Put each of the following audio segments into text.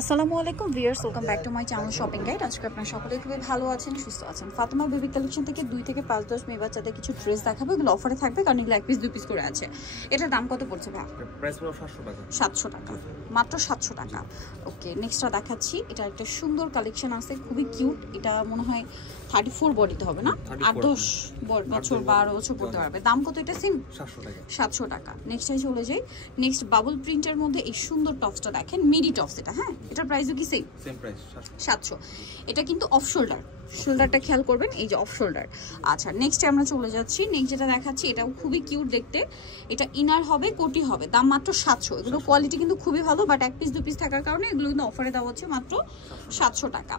আসসালামু আলাইকুম viewers, welcome back to my channel shopping guide. আজকে আপনারা সকলে খুবই ভালো আছেন, সুস্থ আছেন। ফাতেমা বেবি কালেকশন থেকে 2 থেকে 5-10 মেয়ে বাচ্চাদের কিছু ড্রেস দেখাবো। এগুলো অফারে থাকবে, কারণ এগুলো 1 পিস 2 পিস করে আছে। এটার দাম কত পড়ছে ভাই? প্রাইস হলো 700 টাকা। 700 টাকা, মাত্র 700 টাকা। ওকে, নেক্সটটা দেখাচ্ছি। এটা একটা সুন্দর কালেকশন আছে, খুবই কিউট। এটা মনে হয় 34 বডিতে হবে না, 8-10 বছর 12 বছর পড়তে পারবে। দাম কত এটা? সেম 700 টাকা। 700 টাকা। নেক্সটে চলে যাই। নেক্সট বাবল প্রিন্টের মধ্যে এই সুন্দর টপসটা দেখেন, মিডি টপস এটা। হ্যাঁ, এটার প্রাইসও কি সেম প্রাইস 700। এটা কিন্তু অফ শোল্ডার, শোল্ডারটা খেয়াল করবেন, এই যে অফ শোল্ডার। আচ্ছা, নেক্সটে আমরা চলে যাচ্ছি। নেক্সট যেটা দেখাচ্ছি, এটাও খুবই কিউট দেখতে। এটা ইনার হবে, কোটি হবে, দাম মাত্র 700। এগুলো কোয়ালিটি কিন্তু খুবই ভালো, বাট 1 পিস 2 পিস থাকার কারণে এগুলো কিন্তু অফারে দেওয়া হচ্ছে মাত্র 700 টাকা।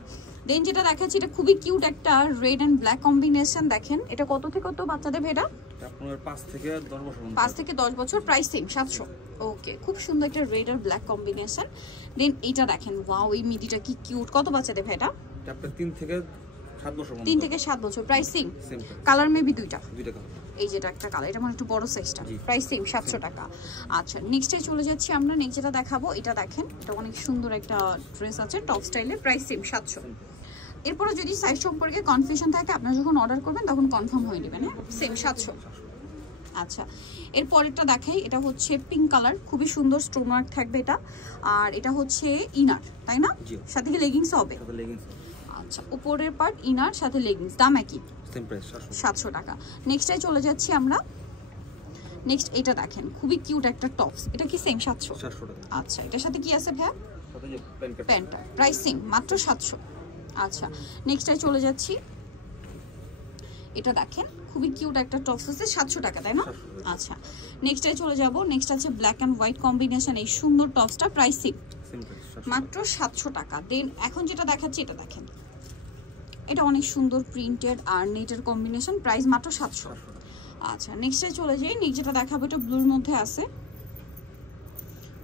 দেন যেটা দেখাচ্ছি, এটা খুবই কিউট একটা রেড অ্যান্ড ব্ল্যাক কম্বিনেশন। দেখেন এটা কত থেকে কত বাচ্চাদের ভেড়া? আপনার 5 থেকে 10 বছর। 5 থেকে 10 বছর, প্রাইস সেম 700। ওকে, খুব সুন্দর একটা রেড আর ব্ল্যাক কম্বিনেশন। দেন এটা দেখেন, ওয়াও, এই মিডিটা কি কিউট। কত বাচ্চাদের ভেড়া? আপনার 3 থেকে 7 বছর। 3 থেকে 7 বছর, প্রাইস সেম। কালার মেবি দুইটা। কালার। এই যেটা একটা কালার, এটা মানে একটু বড় সাইজটা, প্রাইস সেম 700 টাকা। আচ্ছা, নেক্সটে চলে যাচ্ছি আমরা। নেক্সট যেটা দেখাবো, এটা দেখেন, এটা অনেক সুন্দর একটা ড্রেস আছে টপ স্টাইলে, প্রাইস সেম 700। এরপরে যদি সাইজ সম্পর্কে কনফিউশন থাকে, আপনারা যখন অর্ডার করবেন তখন কনফার্ম হয়ে নেবেন। হ্যাঁ, সেম 700। আচ্ছা, এরপরেরটা দেখাই। এটা হচ্ছে পিঙ্ক কালার, খুবই সুন্দর স্টোন ওয়ার্ক থাকবে এটা। আর এটা হচ্ছে ইনার, তাই না? সাথে কি লেগিংস হবে? আচ্ছা, উপরের পার্ট ইনার, সাথে লেগিংস, দাম একই, সেম প্রাইস 700 টাকা। নেক্সটে চলে যাচ্ছি আমরা। নেক্সট এটা দেখেন, খুবই কিউট একটা টপস। এটা কি সেম 700 টাকা? আচ্ছা, এটার সাথে কি আছে ভাইয়া? প্যান্টটা, প্রাইস সেম, মাত্র 700। আচ্ছা, নেক্সটে চলে যাচ্ছি। এটা দেখেন, খুবই কিউট একটা টপস আছে, 700 টাকা, তাই না? আচ্ছা, নেক্সটে চলে যাব। নেক্সট আছে ব্ল্যাক অ্যান্ড হোয়াইট কম্বিনেশন, এই সুন্দর টপসটা, প্রাইস সেম, মাত্র 700 টাকা। দেন এখন যেটা দেখাচ্ছি, এটা দেখেন, এটা অনেক সুন্দর প্রিন্টেড আর নেটের কম্বিনেশন, প্রাইস মাত্র 700। আচ্ছা, নেক্সটে চলে যাই। নেক্সট যেটা দেখাবো, এটা ব্লুর মধ্যে আছে,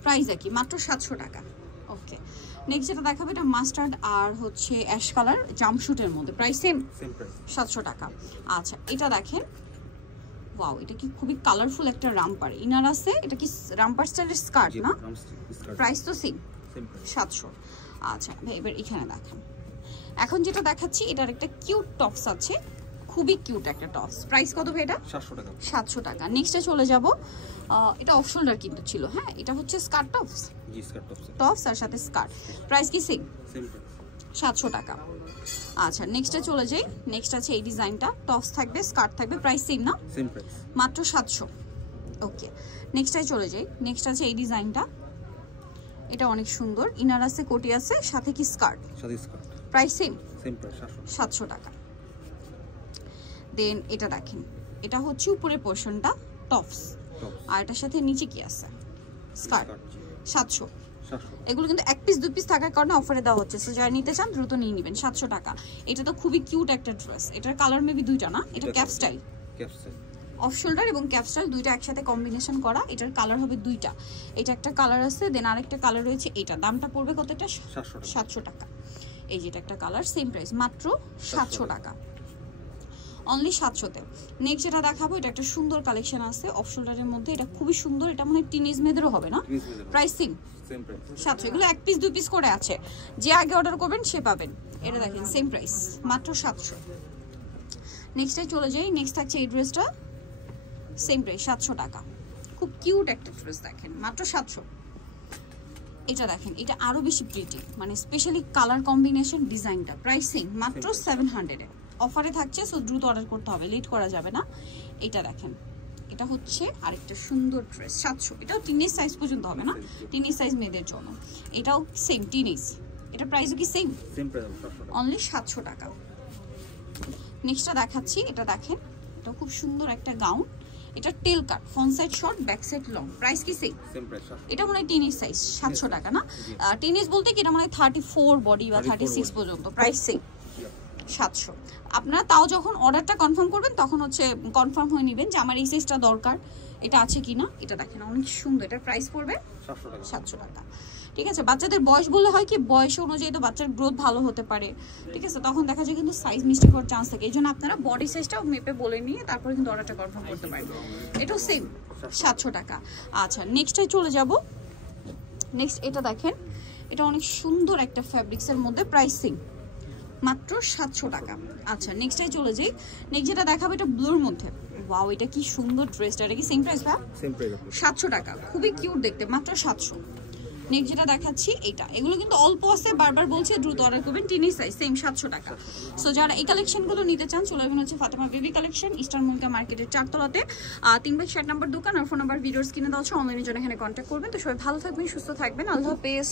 প্রাইস একই, মাত্র 700 টাকা। ওকে, নেক্সট যেটা দেখাবো, এটা মাস্টার্ড আর হচ্ছে অ্যাশ কালার জাম্পশুটের মধ্যে, প্রাইস সেম 700 টাকা। আচ্ছা, এটা দেখেন, ওয়াও, এটা কি খুবই কালারফুল একটা রামপার, ইনার আছে। এটা কি রামপার স্টাইলের স্কার্ট না? প্রাইস তো সেম 700। আচ্ছা, এবার এখানে দেখেন, এখন যেটা দেখাচ্ছি, এটার একটা কিউট টপস আছে, খুবই কিউট একটা টপস। প্রাইস কত ভাই এটা? 700 টাকা। 700 টাকা। নেক্সটে চলে যাব। এটা অফ শোল্ডার কিন্তু ছিল। হ্যাঁ, এটা হচ্ছে স্কার্ট টপস, জি স্কার্ট টপস আর সাথে স্কার্ট, প্রাইস কি সেম 700 টাকা। আচ্ছা, নেক্সটে চলে যাই। নেক্সট আছে এই ডিজাইনটা, টপস থাকবে, স্কার্ট থাকবে, প্রাইস সেম না? সেম প্রাইস, মাত্র 700। ওকে, নেক্সটে চলে যাই। নেক্সট আছে এই ডিজাইনটা, এটা অনেক সুন্দর, ইনার আছে, কোটি আছে, সাথে কি স্কার্ট, প্রাইস সেম 700 টাকা। দেন এটা দেখেন, এটা হচ্ছে উপরের পোরশনটা টপস, আর এটার সাথে নিচে কি আছে, স্কার্ট, 700। এগুলো কিন্তু 1 পিস 2 পিস থাকার কারণে অফারে দেওয়া হচ্ছে, সো যারা নিতে চান দ্রুত নিয়ে নেবেন, 700 টাকা। এটা তো খুবই কিউট একটা ড্রেস। এটার কালার মেবি দুইটা না? এটা ক্যাপ স্টাইল, অফ শোল্ডার এবং ক্যাপ স্টাইল দুইটা একসাথে কম্বিনেশন করা। এটার কালার হবে দুইটা, এটা একটা কালার আছে, দেন আরেকটা কালার রয়েছে। এটা দামটা পড়বে কত? এটা 700 টাকা। এই যেটা একটা কালার, সেম প্রাইস, মাত্র 700 টাকা, অনলি 700-তে। নেক্সট যেটা দেখাবো, এটা একটা সুন্দর কালেকশন আছে অফ শোল্ডারের মধ্যে, এটা খুবই সুন্দর। এটা মনে হয় টিনেজ মেয়েদেরও হবে না? Price same 700। এগুলো 1 পিস 2 পিস করে আছে, যে আগে অর্ডার করবেন সে পাবেন। এটা দেখেন, সেম প্রাইস, মাত্র 700। নেক্সটে চলে যাই। নেক্সট থাকছে এই ড্রেসটা, সেম প্রাইস 700 টাকা। খুব কিউট একটা ড্রেস, দেখেন, মাত্র 700। এটা দেখেন, এটা আরো বেশি প্রিটি, মানে স্পেশালি কালার কম্বিনেশন, ডিজাইনটা, প্রাইস সেম, মাত্র 700-এ অফারে থাকছে, সো দ্রুত অর্ডার করতে হবে, লেট করা যাবে না। এটা দেখেন, এটা হচ্ছে আরেকটা সুন্দর ড্রেস, 700। এটাও টিনেজ সাইজ পর্যন্ত হবে না? টিনেজ সাইজ মেয়েদের জন্য। এটাও সেম টিনেজ, এটা প্রাইসও কি সেম, অনলি 700 টাকা। নেক্সটটা দেখাচ্ছি, এটা দেখেন, এটা খুব সুন্দর একটা গাউন। এটা tail cut, front side short, back side long, price কি সেম? এটা মনে হয় টিনেজ সাইজ, 700 টাকা না? টিনেজ বলতে কি, এটা মনে হয় 34 বডি বা 36 পর্যন্ত, প্রাইস সেম 700। আপনারা তাও যখন অর্ডারটা কনফার্ম করবেন তখন হচ্ছে কনফার্ম হয়ে নেবেন যে আমার এই সাইজটা দরকার, এটা আছে কিনা। এটা দেখেন, অনেক সুন্দর, এটার প্রাইস পড়বে 700 টাকা। ঠিক আছে, বাচ্চাদের বয়স বলে হয় কি, বয়স অনুযায়ী তো বাচ্চার গ্রোথ ভালো হতে পারে, ঠিক আছে, তখন দেখা যায় কিন্তু সাইজ মিস্টেক হওয়ার চান্স থাকে। এই জন্য আপনারা বডি সাইজটাও মেপে বলে নিয়ে তারপরে কিন্তু অর্ডারটা কনফার্ম করতে পারেন। এটাও সেম 700 টাকা। আচ্ছা, নেক্সটে চলে যাব। নেক্সট এটা দেখেন, এটা অনেক সুন্দর একটা ফ্যাব্রিক্সের মধ্যে, প্রাইসিং মাত্র 700 টাকা। আচ্ছা নেক্সটটাই চলে যাই। নেক্সট যেটা দেখাবো এটা ব্লুর মধ্যে। ওয়াও, এটা কি সুন্দর ড্রেসটা। এটা কি সেম প্রাইস ভাই? সেম প্রাইস 700 টাকা, খুবই কিউট দেখতে, মাত্র 700। নেক্সট যেটা দেখাচ্ছি এটা, এগুলো কিন্তু অল্প আছে, বারবার বলছি দ্রুত অর্ডার করবেন, টিনি সাইজ, সেম 700 টাকা। সো যারা এই কালেকশনগুলো নিতে চান চলে আসবেন হচ্ছে Fatema baby collection, eastern Mallika মার্কেটের 4 তলাতে, 3/60 নম্বর দোকান, আর ফোন নাম্বার ভিডিওস কিনে দেওয়া হচ্ছে, অনলাইনে জন্য এখানে কন্ট্যাক্ট করবেন। তো সবাই ভালো থাকবেন, সুস্থ থাকবেন, আল্লাহ হাফেজ।